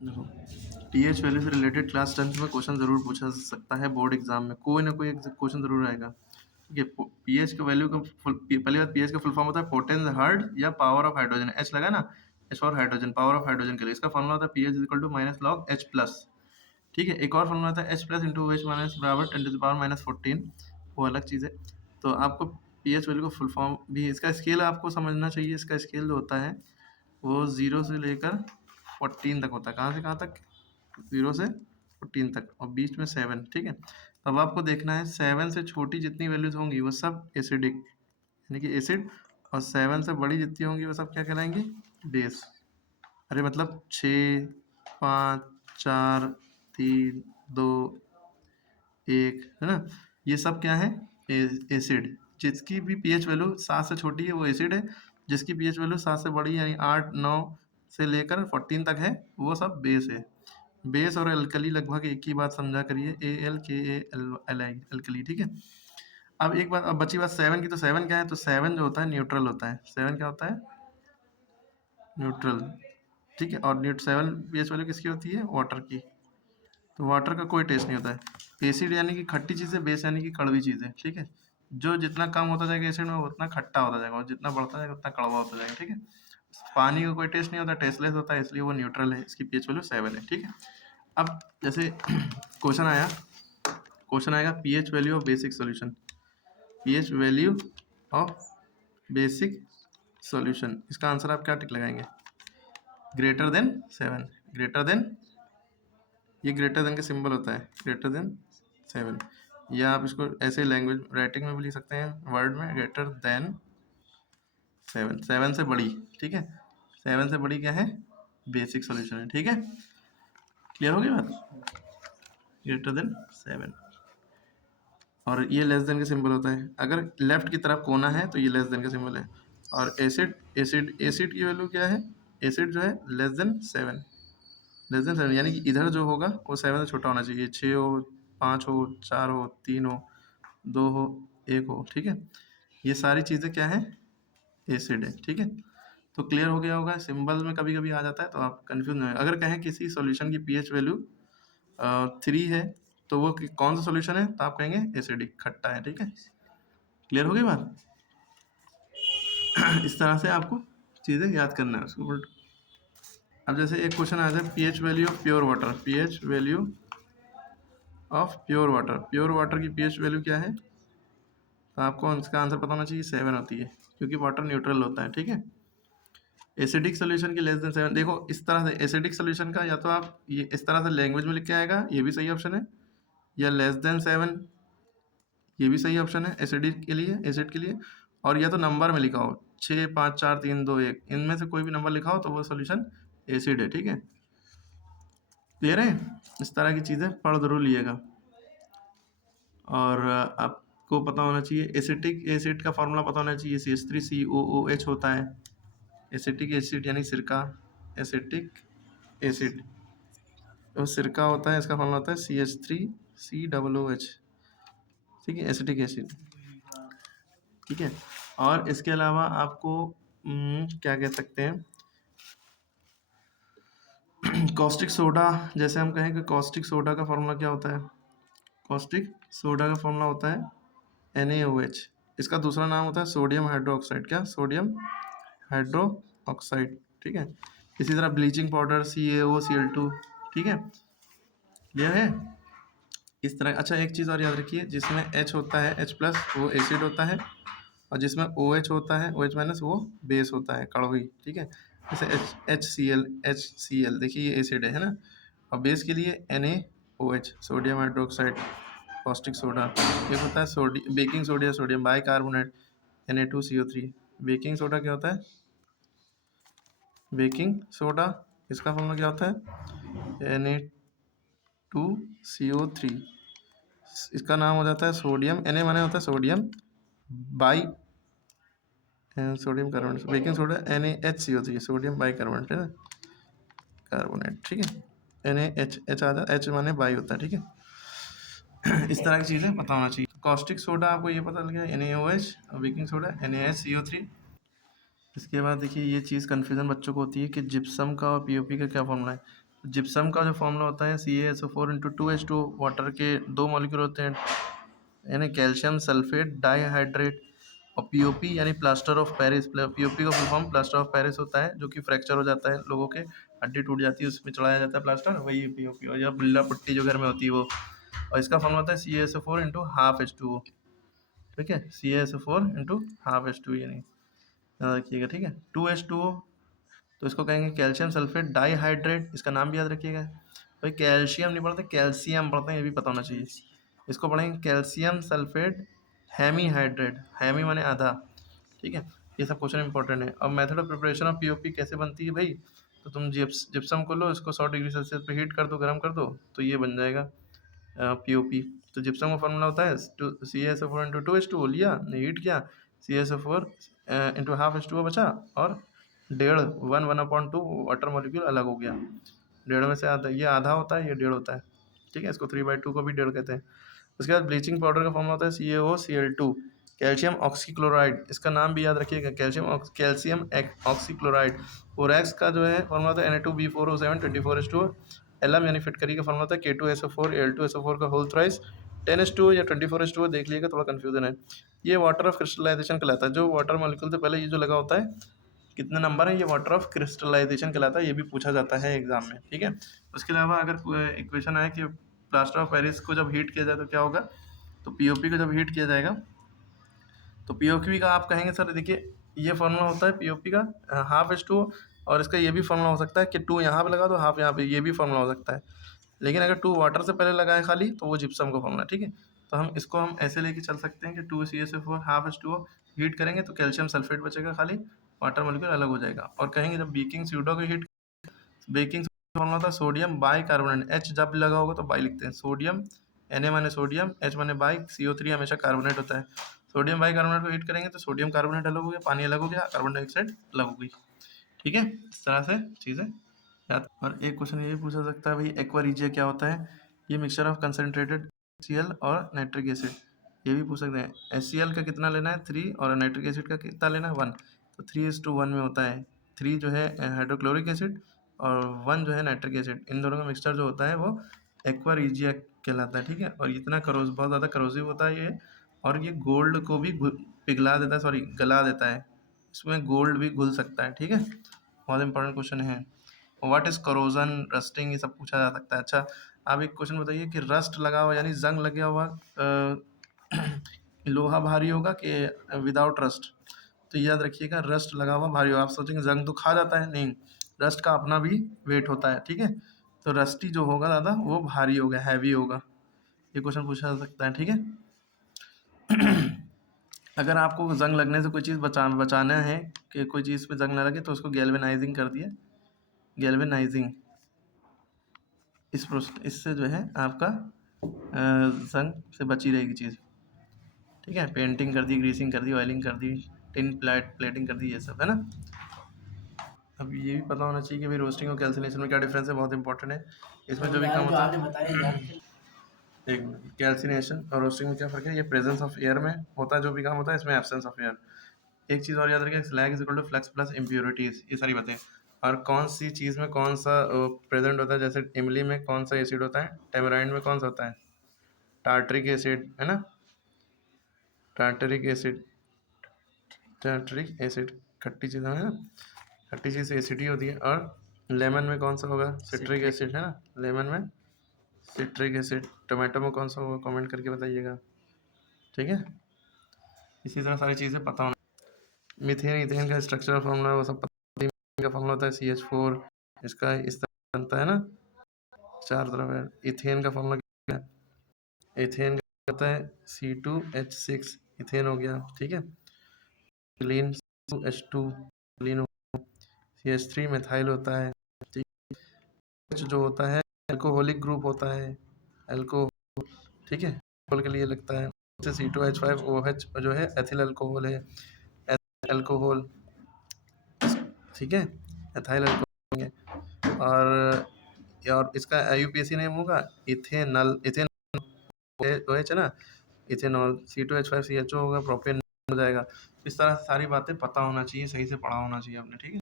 देखो, pH value से related class 10th में क्वेश्चन ज़रूर पूछा सकता है बोर्ड एग्जाम में, कोई ना कोई क्वेश्चन ज़रूर आएगा। ठीक है, पीएच का वैल्यू का पहली बात, पीएच का फुल फॉर्म होता है पोटेंस हर्ड या पावर ऑफ हाइड्रोजन। एच लगा ना, H for hydrogen, power of hydrogen के लिए इसका फॉर्मूला होता है pH is equal to minus log H plus. ठीक है, एक और फॉर्मूला होता है H plus into H minus बराबर 10⁻14, वो अलग चीज़ है। तो आपको पीएच वैल्यू का फुल फॉर्म भी, इसका स्केल आपको समझना चाहिए। इसका स्केल जो होता है वो 0 से लेकर 14 तक होता है। कहाँ से कहाँ तक? 0 से 14 तक, और बीच में 7। ठीक है, अब आपको देखना है 7 से छोटी जितनी वैल्यूज होंगी वो सब एसिडिक, यानी कि एसिड, और 7 से बड़ी जितनी होंगी वो सब क्या कहलाएंगी? बेस। अरे मतलब 6, 5, 4, 3, 2, 1, है ना, ये सब क्या है? एसिड। जिसकी भी पीएच वैल्यू 7 से छोटी है वो एसिड है, जिसकी पीएच वैल्यू 7 से बड़ी यानी 8, 9 से लेकर 14 तक है वो सब बेस है। बेस और अल्कली लगभग एक ही बात समझा करिए, ALKALI अल्कली। ठीक है, अब एक बात, अब बची बात 7 की। तो 7 क्या है? तो 7 जो होता है न्यूट्रल होता है। 7 क्या होता है? न्यूट्रल। ठीक है, और 7 पीएच वैल्यू किसकी होती है? वाटर की। तो वाटर का कोई टेस्ट नहीं होता है। एसिड यानी कि खट्टी चीज़ है, बेस यानी कि कड़वी चीज़ है। ठीक है, जो जितना कम होता जाएगा एसिड में उतना खट्टा होता जाएगा, और जितना बढ़ता जाएगा उतना कड़वा होता जाएगा। ठीक है, पानी का कोई टेस्ट नहीं होता, टेस्टलेस होता है, इसलिए वो न्यूट्रल है। इसकी पीएच वैल्यू 7 है। ठीक है, अब जैसे क्वेश्चन आएगा pH value of basic solution. PH value of basic solution, इसका आंसर आप क्या टिक लगाएंगे? Greater than 7। ग्रेटर देन, ये ग्रेटर देन का सिंबल होता है, ग्रेटर देन 7। या आप इसको ऐसे लैंग्वेज राइटिंग में भी लिख सकते हैं, वर्ड में, ग्रेटर देन 7। 7 से बड़ी। ठीक है, 7 से बड़ी क्या है? बेसिक सॉल्यूशन है। ठीक है, क्लियर हो गई बात? ग्रेटर देन 7, और ये लेस देन का सिंबल होता है। अगर लेफ्ट की तरफ कोना है तो ये लेस देन का सिंबल है। और एसिड की वैल्यू क्या है? एसिड जो है लेस देन 7, लेस देन 7 यानी कि इधर जो होगा वो 7 से छोटा होना चाहिए। 6 हो, 5 हो, 4 हो, 3 हो, 2 हो, 1 हो। ठीक है, ये सारी चीज़ें क्या है? एसिड है। ठीक है, तो क्लियर हो गया होगा। सिंबल में कभी कभी आ जाता है तो आप कंफ्यूज नहीं हो। अगर कहें किसी सॉल्यूशन की पीएच वैल्यू 3 है तो वो कौन सा सॉल्यूशन है? तो आप कहेंगे एसिडिक, खट्टा है। ठीक है, क्लियर हो गई बात? इस तरह से आपको चीज़ें याद करना है उसको ऊपर। अब जैसे एक क्वेश्चन आ जाए, pH value of pure water. PH value of pure water, pure water की पीएच वैल्यू क्या है? तो आपको इसका आंसर पता होना चाहिए। 7 होती है, क्योंकि वाटर न्यूट्रल होता है। ठीक है, एसिडिक सोल्यूशन की लेस देन 7। देखो इस तरह से एसिडिक सोल्यूशन का, या तो आप ये इस तरह से लैंग्वेज में लिख के आएगा, ये भी सही ऑप्शन है, या लेस देन 7, ये भी सही ऑप्शन है एसिडिक के लिए, एसिड के लिए। और या तो नंबर में लिखा हो 6, 5, 4, 3, 2, 1, इनमें से कोई भी नंबर लिखा हो तो वो सोल्यूशन एसिड है। ठीक है, क्लियर है? इस तरह की चीज़ें पढ़ जरूर लिएगा। और आपको पता होना चाहिए एसिटिक एसिड का फॉर्मूला पता होना चाहिए, CH3COOH होता है। एसिटिक एसिड यानी सिरका, एसिटिक एसिड तो सिरका होता है, इसका फॉर्मूला होता है CH3COOH। ठीक है, एसिटिक एसिड। ठीक है, और इसके अलावा आपको क्या कह सकते हैं, कॉस्टिक सोडा। जैसे हम कहें कि कॉस्टिक सोडा का फॉर्मूला क्या होता है? कॉस्टिक सोडा का फॉर्मूला होता है NaOH। इसका दूसरा नाम होता है सोडियम हाइड्रो ऑक्साइड। क्या? Sodium hydro oxide. ठीक है, इसी तरह ब्लीचिंग पाउडर CaOCl2। ठीक है, क्लियर है? इस तरह। अच्छा, एक चीज़ और याद रखिए, जिसमें H होता है, H प्लस, वो एसिड होता है, और जिसमें OH होता है, OH माइनस, वो बेस होता है, कड़वी। ठीक है, जैसे HCl देखिए ये एसिड है ना, और बेस के लिए NaOH, sodium hydroxide, caustic soda. ये होता है baking soda, sodium bicarbonate, Na2CO3। Baking soda क्या होता है? बेकिंग सोडा, इसका फॉर्मूला क्या होता है? Na2CO3। इसका नाम हो जाता है सोडियम, Na माने होता है sodium by sodium carbonate. Baking soda NaHCO3, sodium by carbonate है ना, कार्बोनेट। ठीक है, NaH आ जाता, H माने बाई होता है। ठीक है, इस तरह की चीज़ें पता होना चाहिए। कॉस्टिक सोडा आपको ये पता लग गया, NaOH, और बेकिंग सोडा NaHCO3। इसके बाद देखिए, ये चीज़ कन्फ्यूज़न बच्चों को होती है कि जिप्सम का और पीओपी का क्या फॉर्मूला है। जिप्सम का जो फॉर्मूला होता है CaSO4 इंटू 2H2, वाटर के 2 मॉलिक्यूल होते हैं, यानी कैल्शियम सल्फेट डाइहाइड्रेट, और पीओपी यानी प्लास्टर ऑफ पेरिस। पीओपी का full form plaster of Paris होता है, जो कि फ्रैक्चर हो जाता है, लोगों के हड्डी टूट जाती है, उसमें चढ़ाया जाता है प्लास्टर, वही पीओपी। और या बिल्ला पट्टी जो घर में होती है वो, और इसका फॉर्मूला होता है CaSO4 इंटू हाफ H2O। ठीक है, CaSO4 इंटू हाफ H2O, यानी याद रखिएगा। ठीक है, 2H2O तो इसको कहेंगे कैल्शियम सल्फेट डाइहाइड्रेट, इसका नाम भी याद रखिएगा। भाई कैल्शियम नहीं पढ़ते, कैल्शियम पढ़ते हैं, ये भी पता होना चाहिए। इसको पढ़ेंगे कैल्शियम सल्फेट हेमीहाइड्रेट, हेमी माने आधा। ठीक है, ये सब क्वेश्चन इंपॉर्टेंट है। अब method of preparation of POP कैसे बनती है भाई, तो तुम जिप्सम को लो, इसको 100 डिग्री सेल्सियस पे हीट कर दो, गर्म कर दो, तो ये बन जाएगा पीओपी। तो जिप्सम का फॉर्मूला होता है CaSO4 इंटू 2H2O, लिया हीट किया, CaSO4 इंटू हाफ H2O बचा, और 1/2 वाटर मॉलिक्यूल अलग हो गया। 1.5 में से आधा, ये आधा होता है, ये 1.5 होता है। ठीक है, इसको 3/2 को भी 1.5 कहते हैं। उसके बाद ब्लीचिंग पाउडर का फॉर्मूला होता है CaOCl2, कैल्शियम ऑक्सीक्लोराइड, इसका नाम भी याद रखिएगा, कैल्शियम ऑक्सीक्लोराइड। बोरैक्स का जो है फॉर्मूला होता है Na2B4O7 24H2O। एलम यानी फिटकरी का फॉर्मूला होता है K2SO4 Al2SO4 का होल थ्राइस 10H2O या 24H2O, देख लीजिएगा, थोड़ा कन्फ्यूजन है। ये वाटर ऑफ क्रिस्टलाइजेशन कहलाता है, जो वाटर मॉलिक्यूल से पहले ये जो लगा होता है, कितने नंबर है, ये वाटर ऑफ क्रिस्टलाइजेशन कहलाता है, ये भी पूछा जाता है एग्जाम में। ठीक है, उसके अलावा अगर इक्वेशन है कि प्लास्टर ऑफ पेरिस को जब हीट किया जाए तो क्या होगा, तो पीओपी को जब हीट किया जाएगा तो पीओपी का आप कहेंगे सर देखिए, ये फॉर्मूला होता है पीओपी का हाफ H2O, और इसका ये भी फॉर्मूला हो सकता है कि 2 यहाँ पे लगा दो, हाफ यहाँ पे, ये भी फॉर्मूला हो सकता है। लेकिन अगर 2 वाटर से पहले लगाए खाली, तो वो जिप्सम का फॉर्मूला। ठीक है, तो हम इसको हम ऐसे लेके चल सकते हैं कि 2CaSO4 हाफ H2O हीट करेंगे तो कैल्शियम सल्फेट बचेगा खाली, वाटर मॉलिक्यूल अलग हो जाएगा। और कहेंगे जब बेकिंग सोडा को हीट, बेकिंग फॉर्मूला था सोडियम बाई कार्बोनेट, H जब लगा होगा तो बाई लिखते हैं, सोडियम Na माने सोडियम, H माने बाई, CO3 हमेशा कार्बोनेट होता है। सोडियम बाई कार्बोनेट को हीट करेंगे तो सोडियम कार्बोनेट अलग हो गया, पानी अलग हो गया, कार्बन डाइऑक्साइड अलग हो गई। ठीक है, इस तरह से चीज़ें याद। और एक क्वेश्चन ये भी पूछा सकता है भाई, एक्वा रिजिया क्या होता है, ये मिक्सचर ऑफ कंसनट्रेटेड HCl और नाइट्रिक एसिड, ये भी पूछ सकते हैं। HCl का कितना लेना है 3, और नाइट्रिक एसिड का कितना लेना है 1, तो 3:1 में होता है। 3 जो है हाइड्रोक्लोरिक एसिड, और 1 जो है नाइट्रिक एसिड, इन दोनों का मिक्सचर जो होता है वो एक्वा रिजिया कहलाता है। ठीक है, और इतना बहुत ज़्यादा करोसिव होता है ये, और ये गोल्ड को भी पिघला देता है, सॉरी गला देता है, इसमें गोल्ड भी घुल सकता है। ठीक है, बहुत इंपॉर्टेंट क्वेश्चन है। व्हाट इज करोजन, रस्टिंग, ये सब पूछा जा सकता है। अच्छा, आप एक क्वेश्चन बताइए कि रस्ट लगा हुआ यानी जंग लगा हुआ लोहा भारी होगा कि विदाउट रस्ट, तो याद रखिएगा रस्ट लगा हुआ भारी होगा। आप सोचेंगे जंग तो खा जाता है, नहीं, रस्ट का अपना भी वेट होता है। ठीक है, तो रस्टी जो होगा दादा वो भारी होगा, हैवी होगा, ये क्वेश्चन पूछा जा सकता है। ठीक है, अगर आपको जंग लगने से कोई चीज़ बचाना है कि कोई चीज़ पे जंग ना लगे, तो उसको गैल्वेनाइजिंग कर दिए, गैल्वेनाइजिंग, इससे जो है आपका जंग से बची रहेगी चीज़। ठीक है, पेंटिंग कर दी, ग्रीसिंग कर दी, ऑयलिंग कर दी, टिन प्लेटिंग कर दी, ये सब है ना। अब ये भी पता होना चाहिए कि भाई रोस्टिंग और कैल्सिनेशन में क्या डिफरेंस है, बहुत इंपॉर्टेंट है। इसमें जो भी काम होता है, एक कैल्सिनेशन और रोस्टिंग में क्या फ़र्क है, ये प्रेजेंस ऑफ एयर में होता है जो भी काम होता है, इसमें एब्सेंस ऑफ एयर। एक चीज़ और याद रखिए, slag is equal to flux plus impurities, ये सारी बातें। और कौन सी चीज़ में कौन सा प्रेजेंट होता है, जैसे इमली में कौन सा एसिड होता है, टेमराइंड में कौन सा होता है, टार्टरिक एसिड, है ना, टार्टरिक एसिड, टार्टरिक एसिड खट्टी चीज़ है ना, खट्टी चीज़ एसिड ही होती है। और लेमन में कौन सा होगा, सिट्रिक एसिड, है ना, लेमन में सिट्रिक एसिड। टोमेटो में कौन सा होगा, कमेंट करके बताइएगा। ठीक है, इसी तरह सारी चीज़ें पता होना। मीथेन, इथेन का स्ट्रक्चरल फॉर्मूला वो सब पता, का फॉर्मूला होता है CH4, इसका इस तरह बनता है ना, 4 तरफ है। इथेन का फॉर्मूला क्या है, इथेन का होता है C2H6, इथेन हो गया। ठीक है, clean H2 clean, CH3 methyl होता है। ठीक, H जो होता है एल्कोहलिक ग्रुप होता है, एल्कोहल। ठीक है, एल्कोहल के लिए लगता है। C2H5OH जो है एथिल अल्कोहल है, अल्कोहल। ठीक है, एथाइल अल्कोहल है। और इसका IUPAC नेम होगा इथेनॉल, इथेन OH है ना, इथेनॉल। C2H5CHO होगा, प्रोपेन हो जाएगा। इस तरह सारी बातें पता होना चाहिए, सही से पढ़ा होना चाहिए आपने। ठीक है।